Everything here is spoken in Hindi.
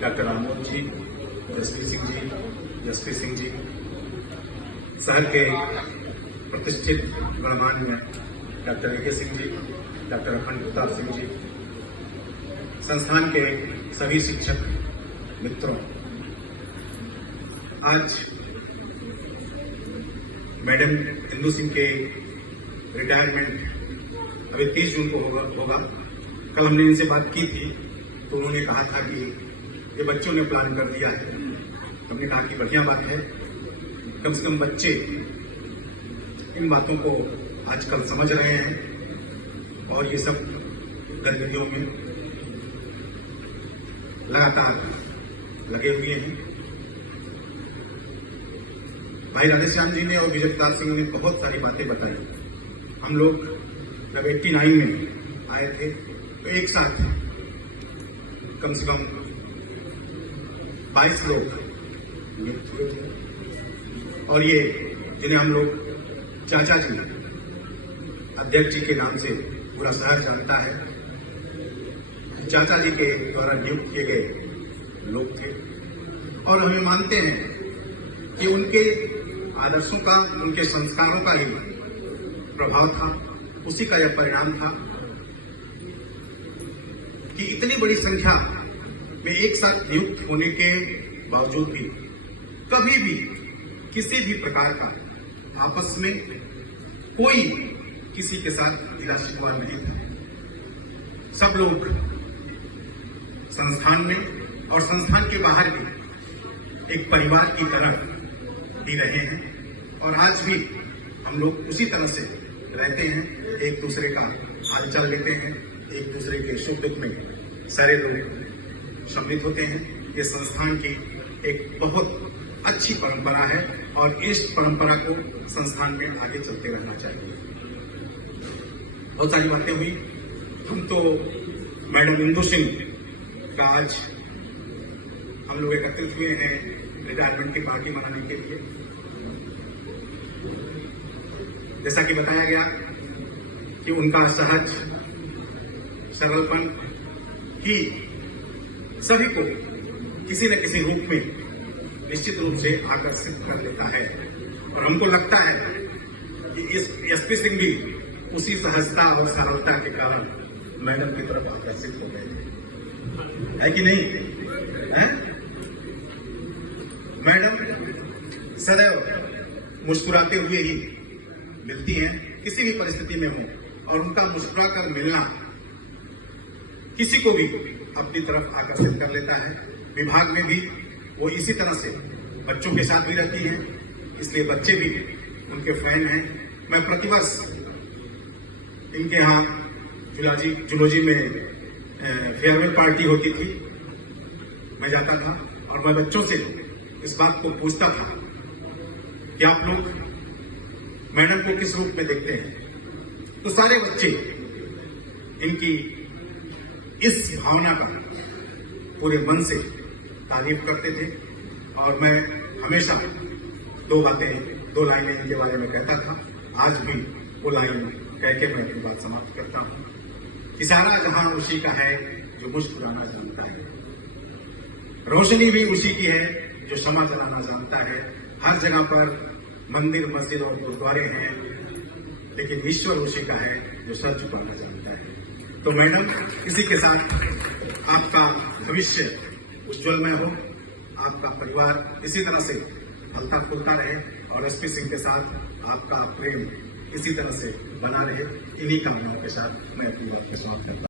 डॉक्टर आमोद जी, जसप्रीत सिंह जी, शहर के प्रतिष्ठित गणमान्य डॉक्टर ए के सिंह जी, डॉक्टर अखंड प्रताप सिंह जी, संस्थान के सभी शिक्षक मित्रों, आज मैडम इंदू सिंह के रिटायरमेंट अभी 30 जून को होगा। कल हमने इनसे बात की थी तो उन्होंने कहा था कि ये बच्चों ने प्लान कर दिया है। हमने कहा कि बढ़िया बात है, कम से कम बच्चे इन बातों को आजकल समझ रहे हैं और ये सब गतिविधियों में लगातार लगे हुए हैं। भाई राधेश्याम जी ने और विजय प्रताप सिंह ने बहुत सारी बातें बताई। हम लोग जब 89 में आए थे तो एक साथ कम से कम 22 लोग नियुक्त हुए थे और ये जिन्हें हम लोग चाचा जी, अध्यक्ष जी के नाम से पूरा शहर जानता है, चाचा जी के द्वारा नियुक्त किए गए लोग थे और हमें मानते हैं कि उनके आदर्शों का, उनके संस्कारों का ही प्रभाव था, उसी का यह परिणाम था कि इतनी बड़ी संख्या में एक साथ नियुक्त होने के बावजूद भी कभी भी किसी भी प्रकार का आपस में कोई किसी के साथ गिला शिकवा नहीं था। सब लोग संस्थान में और संस्थान के बाहर भी एक परिवार की तरह भी रहे हैं और आज भी हम लोग उसी तरह से रहते हैं, एक दूसरे का हालचाल लेते हैं, एक दूसरे के सुख दुख में सारे लोग सम्मिलित होते हैं। ये संस्थान की एक बहुत अच्छी परंपरा है और इस परंपरा को संस्थान में आगे चलते रहना चाहिए। बहुत सारी बातें हुई। हम तो मैडम इंदू सिंह का आज हम लोग एकत्रित हुए हैं रिटायरमेंट की पार्टी मनाने के लिए। जैसा कि बताया गया कि उनका सहज सरलपन ही सभी को किसी न किसी रूप में निश्चित रूप से आकर्षित कर लेता है और हमको लगता है कि इस एसपी सिंह भी उसी सहजता और सरलता के कारण मैडम की तरफ आकर्षित हो गए है कि नहीं है? मैडम सदैव मुस्कुराते हुए ही मिलती हैं, किसी भी परिस्थिति में हो, और उनका मुस्कुराकर मिलना किसी को भी अपनी तरफ आकर्षित कर लेता है। विभाग में भी वो इसी तरह से बच्चों के साथ भी रहती हैं, इसलिए बच्चे भी उनके फैन हैं। मैं प्रतिवर्ष इनके यहाँ जूलॉजी में फेयरवेल पार्टी होती थी, मैं जाता था और मैं बच्चों से इस बात को पूछता था कि आप लोग मैडम को किस रूप में देखते हैं, तो सारे बच्चे इनकी इस भावना का पूरे मन से तारीफ करते थे और मैं हमेशा दो लाइनें इनके बारे में कहता था। आज भी वो लाइन कह के मैं अपनी बात समाप्त करता हूं कि सारा जहां उसी का है जो मुस्कुराना जानता है, रोशनी भी उसी की है जो क्षमा जलाना जानता है। हर जगह पर मंदिर, मस्जिद और गुरुद्वारे हैं, लेकिन ईश्वर उसी का है जो सर झुकाना जानता है। तो मैडम, इसी के साथ आपका भविष्य उज्जवलमय हो, आपका परिवार इसी तरह से फलता फूलता रहे और एसपी सिंह के साथ आपका प्रेम इसी तरह से बना रहे। इन्हीं कामनाओं के साथ मैं अपनी बात को समाप्त करता हूं।